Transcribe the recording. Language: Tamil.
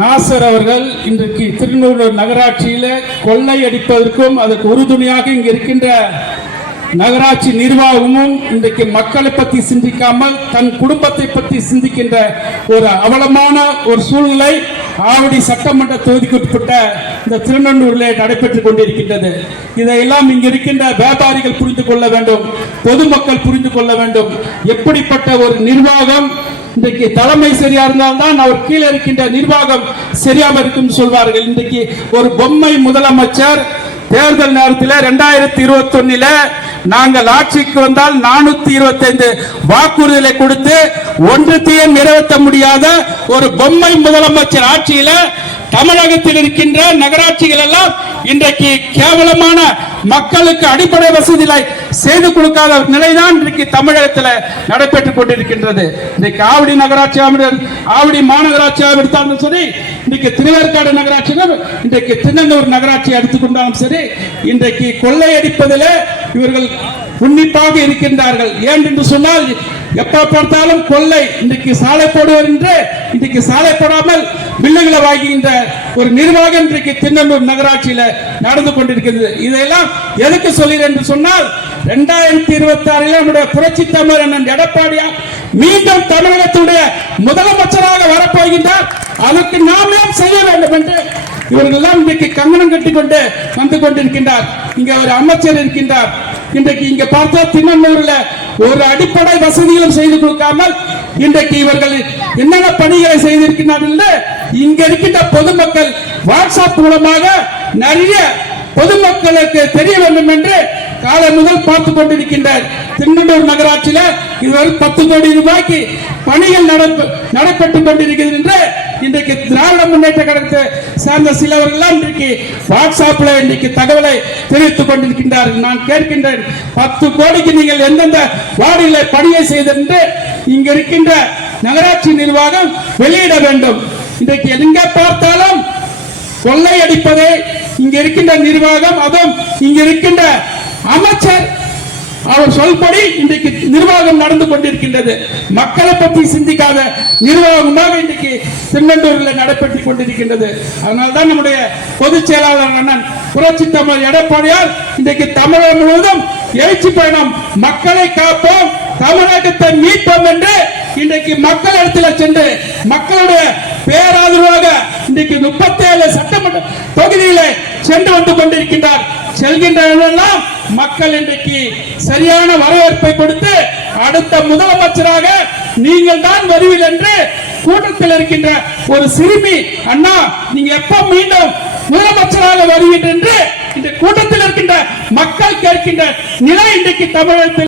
நாசர் அவர்கள் இன்றைக்கு திருநூறு நகராட்சியில கொள்ளை அடிப்பதற்கும் அதற்கு உறுதுணையாக இங்கு இருக்கின்ற நகராட்சி நிர்வாகமும் இன்றைக்கு மக்களை பற்றி சிந்திக்காமல் தன் குடும்பத்தை பற்றி சிந்திக்கின்ற ஒரு அவலமான ஒரு சூழ்நிலை ஆவடி சட்டமன்ற தொகுதிக்கு உட்பட்ட இந்த திருநெல்லூரில் நடைபெற்றுக் கொண்டிருக்கின்றது. இதையெல்லாம் இங்கு இருக்கின்ற வியாபாரிகள் புரிந்து கொள்ள வேண்டும், பொதுமக்கள் புரிந்து கொள்ள வேண்டும். எப்படிப்பட்ட ஒரு நிர்வாகம் இன்றைக்கு தலைமை சரியா இருந்தால்தான் அவர் கீழே இருக்கின்ற நிர்வாகம் சரியாக இருக்கும் சொல்வார்கள். இன்றைக்கு ஒரு பொம்மை முதலமைச்சர் தேர்தல் நேரத்தில் 2021 நாங்கள் ஆட்சிக்கு வந்தால் 425 வாக்குறுதிகளை கொடுத்து ஒன்றுத்தையும் நிறைவேற்ற முடியாத ஒரு பொம்மை முதலமைச்சர் ஆட்சியில தமிழகத்தில் இருக்கின்ற நகராட்சிகள் எல்லாம் இன்றைக்கு கேவலமான மக்களுக்கு அடிப்படை வசதிகளை செய்து கொடுக்காத நிலைதான் இன்றைக்கு தமிழகத்தில் நடைபெற்றுக் கொண்டிருக்கின்றது. இன்றைக்கு ஆவடி நகராட்சி ஆவடி மாநகராட்சியாக எடுத்தாலும் சரி, இன்றைக்கு திருவேற்காடு நகராட்சியும் இன்றைக்கு திருநெல்லூர் நகராட்சி எடுத்துக்கொண்டாலும் சரி, இன்றைக்கு கொள்ளையடிப்பதில் இவர்கள் உன்னிப்பாக இருக்கின்றார்கள். ஏன் என்று சொன்னால் எப்ப பார்த்தாலும் கொள்ளை. இன்றைக்கு சாலை போடுவர் என்று இன்றைக்கு சாலை போடாமல் பில்லுகளை வாங்குகின்ற ஒரு நிர்வாகம் இன்றைக்கு திருநெல்லூர் நகராட்சியில் நடந்து கொண்டிருக்கிறது. இதெல்லாம் எதுக்கு சொல்கிறேன் என்று சொன்னால் 2026 நம்முடைய புரட்சி தமிழர் அண்ணன் எடப்பாடியார் மீண்டும் தமிழகத்துடைய முதலமைச்சராக வரப்போகின்றார். அதற்கு நாமே செய்ய வேண்டும் என்று இவர்கள் எல்லாம் இன்றைக்கு கங்கணம் கட்டிக்கொண்டு வந்து கொண்டிருக்கின்றார். இங்க ஒரு அமைச்சர் இருக்கின்றார். இன்றைக்கு இங்க பார்த்தா திருநெல்லூர்ல ஒரு அடிப்படை வசதிகளும் செய்து கொடுக்காமல் இன்றைக்கு இவர்கள் என்னென்ன பணிகளை செய்திருக்கிறார்கள் இங்க இருக்கின்ற பொதுமக்கள் வாட்ஸ்அப் மூலமாக நிறைய பொதுமக்களுக்கு தெரிய வேண்டும் என்று காலை முதல் பார்த்து கொண்டிருக்கின்றார். திருநெல்லூர் நகராட்சியில் இதுவரை 10 கோடி ரூபாய்க்கு பணிகள் நடைபெற்றுக் கொண்டிருக்கிறது என்று இன்றைக்கு திராவிட முன்னேற்ற கழகத்தை சார்ந்த சிலவர்கள் இன்றைக்கு வாட்ஸ்அப்ல இன்றைக்கு தகவலை தெரிவித்துக் கொண்டிருக்கின்றார்கள். நான் கேட்கின்றேன், 10 கோடிக்கு நீங்கள் எந்தெந்த வார்டுகளை பணியை செய்து இங்க இருக்கின்ற நகராட்சி நிர்வாகம் வெளியிட வேண்டும். இன்றைக்கு எங்க பார்த்தாலும் கொள்ளையடிப்பதை இங்க இருக்கின்ற நிர்வாகம், அதுவும் இங்க இருக்கின்ற அமைச்சர் அவர் சொல்படி இன்றைக்கு நிர்வாகம் நடந்து கொண்டிருக்கின்றது. மக்களை பற்றி சிந்திக்காத நிர்வாகமாக இன்றைக்கு திருநெல்லூரில் நடைபெற்றுக் கொண்டிருக்கின்றது. அதனால்தான் நம்முடைய பொதுச் செயலாளர் அண்ணன் புரட்சி தமிழர் எடப்பாடியார் இன்றைக்கு தமிழகம் முழுவதும் எழுச்சி பயணம், மக்களை காப்போம், தமிழகத்தை மீட்போம் என்று இன்றைக்கு மக்கள் இடத்துல சென்று மக்களுடைய பேராதரவாக இன்றைக்கு 37 சட்டமன்ற தொகுதியிலே சென்று வந்து கொண்டிருக்கின்றார். செல்கின்ற மக்கள் இன்றைக்கு சரியான வரவேற்பை கொடுத்து அடுத்த முதலமைச்சராக நீங்கள் தான் வருவீர்கள் என்று கூட்டத்தில் இருக்கின்ற ஒரு சிறுமி, அண்ணா நீங்க எப்ப மீண்டும் முதலமைச்சராக வருவீர்கள் என்று இந்த கூட்டத்தில் இருக்கின்ற மக்கள் கேட்கின்ற நிலை இன்றைக்கு தமிழகத்தில்